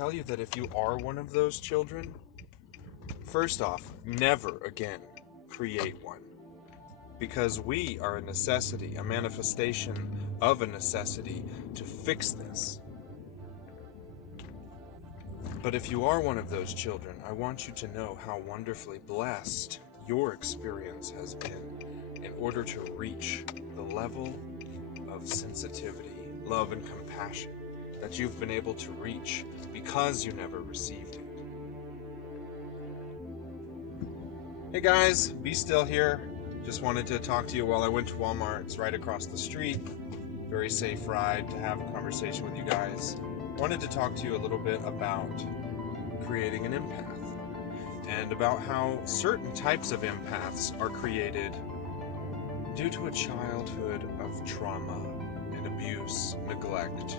Tell you that if you are one of those children, first off, never again create one. Because we are a necessity, a manifestation of a necessity to fix this. But if you are one of those children, I want you to know how wonderfully blessed your experience has been in order to reach the level of sensitivity, love, and compassion that you've been able to reach because you never received it. Hey guys, Be Still here. Just wanted to talk to you while I went to Walmart. It's right across the street. Very safe ride to have a conversation with you guys. Wanted to talk to you a little bit about creating an empath and about how certain types of empaths are created due to a childhood of trauma and abuse, neglect,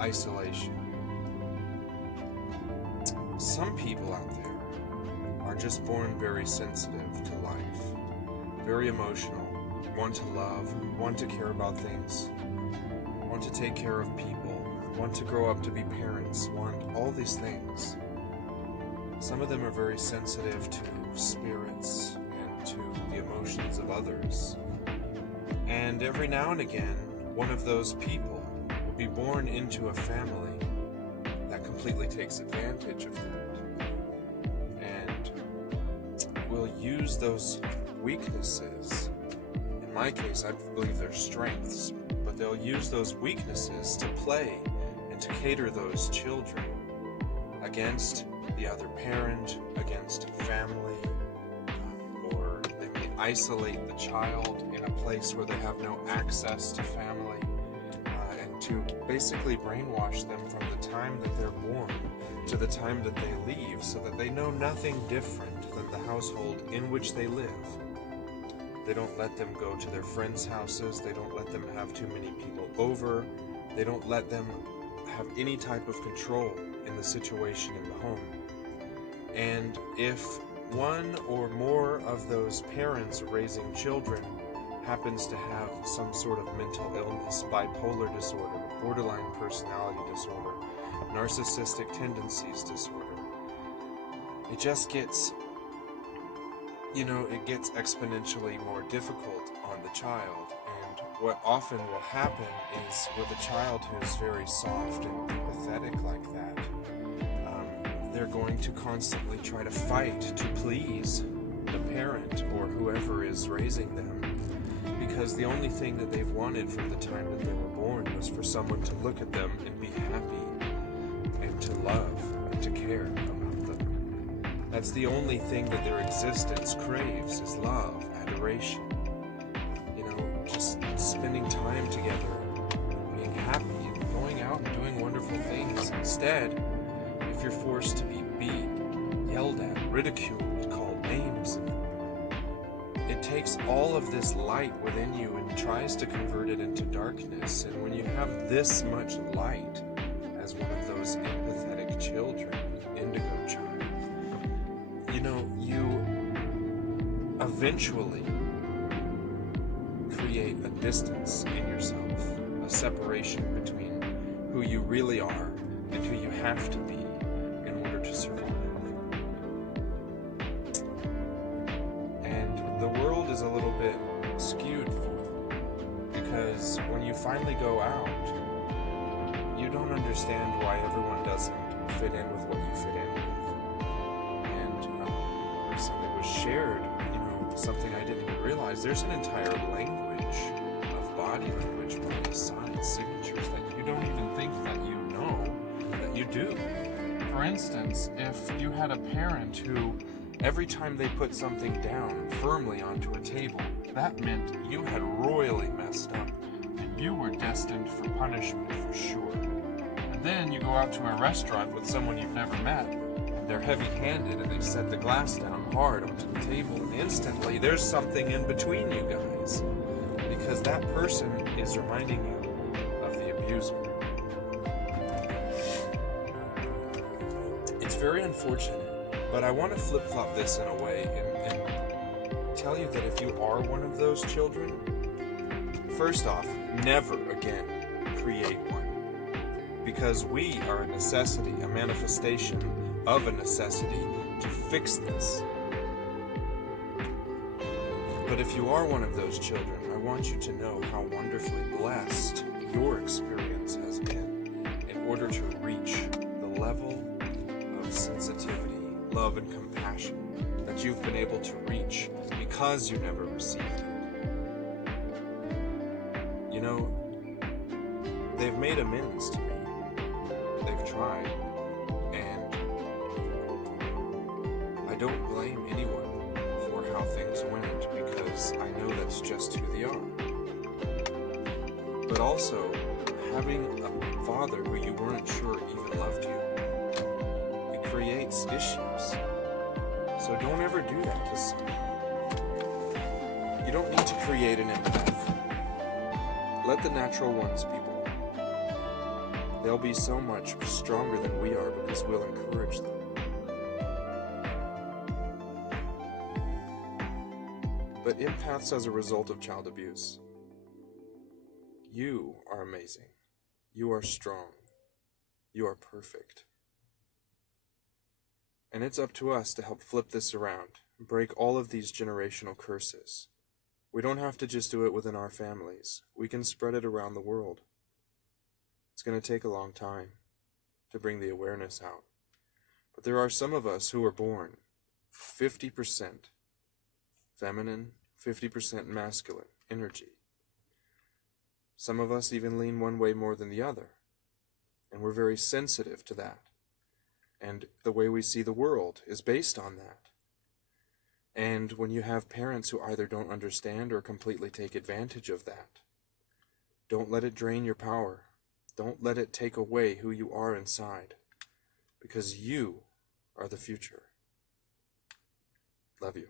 isolation. Some people out there are just born very sensitive to life, very emotional, want to love, want to care about things, want to take care of people, want to grow up to be parents, want all these things. Some of them are very sensitive to spirits and to the emotions of others. And every now and again, one of those people will be born into a family that completely takes advantage of that and will use those weaknesses. In my case, I believe they're strengths, but they'll use those weaknesses to play and to cater those children against the other parent, against family, or they may isolate the child in a place where they have no access to family, and to basically brainwash them from the time that they're born to the time that they leave, so that they know nothing different than the household in which they live. They don't let them go to their friends' houses, they don't let them have too many people over, they don't let them have any type of control in the situation in the home. And if one or more of those parents raising children happens to have some sort of mental illness, bipolar disorder, borderline personality disorder, narcissistic tendencies disorder, it just gets, it gets exponentially more difficult on the child. And what often will happen is with a child who's very soft and empathetic like that, they're going to constantly try to fight to please the parent or whoever is raising them, because the only thing that they've wanted from the time that they were born was for someone to look at them and be happy and to love and to care about them. That's the only thing that their existence craves, is love, adoration, just spending time together, being happy and going out and doing wonderful things. Instead, if you're forced to be beat, yelled at, ridiculed, called names, it takes all of this light within you and tries to convert it into darkness. And when you have this much light as one of those empathetic children, indigo child, you eventually create a distance in yourself, a separation between who you really are and who you have to be in order to survive. And the world is a little bit skewed for them, because when you finally go out, you don't understand why everyone doesn't fit in with what you fit in with. And recently was shared, something I didn't even realize. There's an entire language of body language, body signs, signatures that you don't even think that you know that you do. For instance, if you had a parent who, every time they put something down firmly onto a table, that meant you had royally messed up and you were destined for punishment for sure. And then you go out to a restaurant with someone you've never met, and they're heavy-handed and they set the glass down hard onto the table, and instantly there's something in between you guys, because that person is reminding you of the abuser. It's very unfortunate, but I want to flip-flop this in a way and tell you that if you are one of those children, first off, never again create one. because we are a necessity, a manifestation of a necessity to fix this. But if you are one of those children, I want you to know how wonderfully blessed your experience has been in order to reach the level of sensitivity, love, and compassion that you've been able to reach because you never received it. You know, they've made amends to me. They've tried. And I don't blame anyone for how things went because I know that's just who they are. But also, having a father who you weren't sure even loved you, it creates issues. So don't ever do that to someone. You don't need to create an empath. Let the natural ones be born. They'll be so much stronger than we are because we'll encourage them. But empaths as a result of child abuse, you are amazing. You are strong. You are perfect. And it's up to us to help flip this around, break all of these generational curses. We don't have to just do it within our families. We can spread it around the world. It's going to take a long time to bring the awareness out. But there are some of us who are born 50% feminine, 50% masculine energy. Some of us even lean one way more than the other. And we're very sensitive to that. And the way we see the world is based on that. And when you have parents who either don't understand or completely take advantage of that, don't let it drain your power. Don't let it take away who you are inside, because you are the future. Love you.